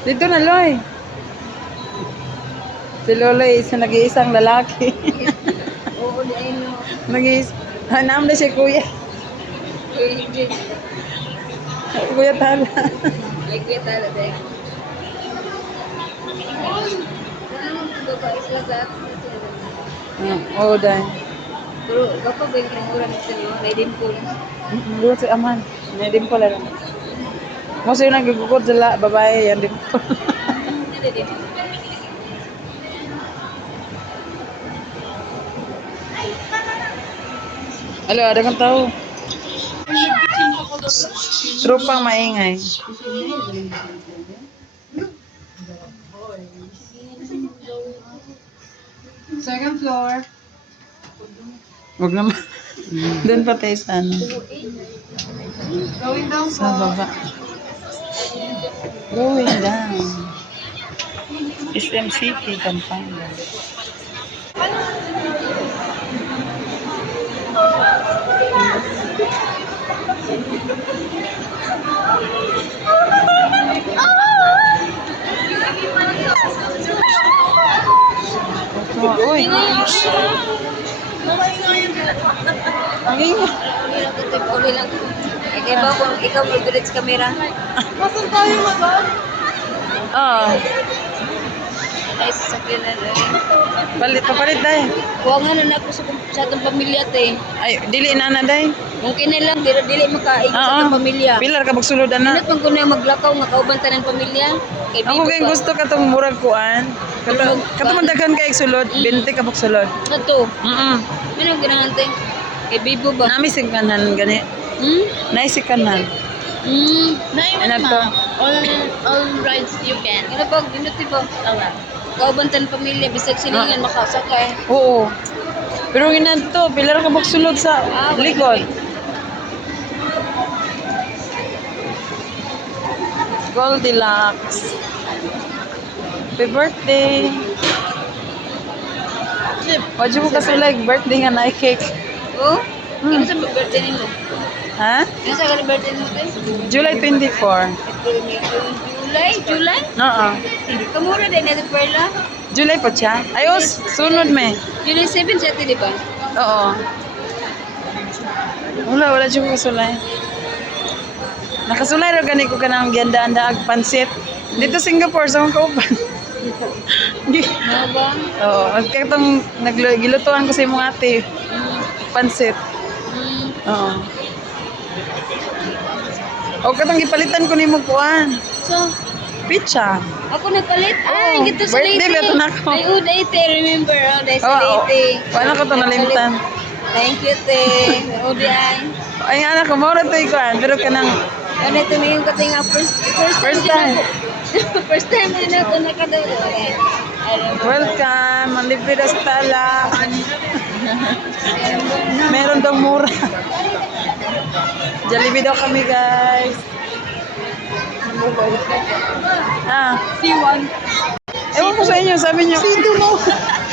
Dito na, Loy. Si Lolo is nag-iisang lalaki. Oo, di ay no. Nag-iis... Hanam na si Kuya. Pwede. Kuya Tala. Ay, kuya talaga eh. Babae sila sa atin. Oo, dahil. Pero, kapag ba yung kinamura nito nyo, may dimple. Doon si Aman. May dimple lang. Mo sa'yo nagigugod sila, babae, yan dimple. Hindi dimple. Alo, ada kang tao. Trupang maingay. Second floor. Huwag naman. Doon pa tayo sa ano. Going down Sa po. baba. Going down. SM City, Pampanga. Uy! Ang ingay. Uli lang. Eh, kaya ba kung ikaw mag-direct sa camera? Masan tayo mag-on? Oo. Ay, sasakyan na rin. Papalit dahil. Huwag nga na ako sa atong pamilya, te. Ay, dili na na dahil. Mungkin na lang, dili makaig sa atong pamilya. Pilar ka magsulod na. Minat man ko na maglakaw, nga kaubantan ng pamilya. Kay Ako kayong gusto ka itong murag kuan. Katong daghan ka sulod, 20 ka magsulod. Ato, Mm-mm. ano ganahan, te? Kay Bibo ba? Nami sikanan gani. Hmm? Naisikanan. Ano to? All rides you can. Ano ba? Ginuti ba? Kaubantan ng pamilya, bisag siningan makasakay. Oo. Pero ginan to, pilar ka magsulod sa likod. Goldilocks. Happy birthday. Wajud mo kasulay birthday nga na cake. Oh? Ano sa birthday nimo? Ha? Ano sa birthday nimo, te? July 24. July? Oo. Kamura din na Perla. July pa siya? Ayos, sunod me. July 7 siya, di ba? Oo. Wala siya ko kasulay. Nakasulay ro gani ko kanang gandaan daag pansit. Dito Singapore sa mga kauban. Ano ba? Oo, katong naggilutuan ko sa imong ate. Pansit. Oo. O katong gipalitan ko nimo kuan. So, Pizza. ako nagpalit. Oo, Gito sa birthday Leyte. ba ito na ako? Ay, Leyte. Remember, dahil sa Oo. Leyte. Paano ko to nalimutan? Thank you, te. Udiay. Ay anak ko, mora to ikuan. Pero kanang Ano ito na yung kating First time. First time na ako nakadalo. welcome, ang libre na sa tala. Meron daw mura. Jollibee daw kami guys. Ah, C1. ewan ko sa inyo, sabi niyo.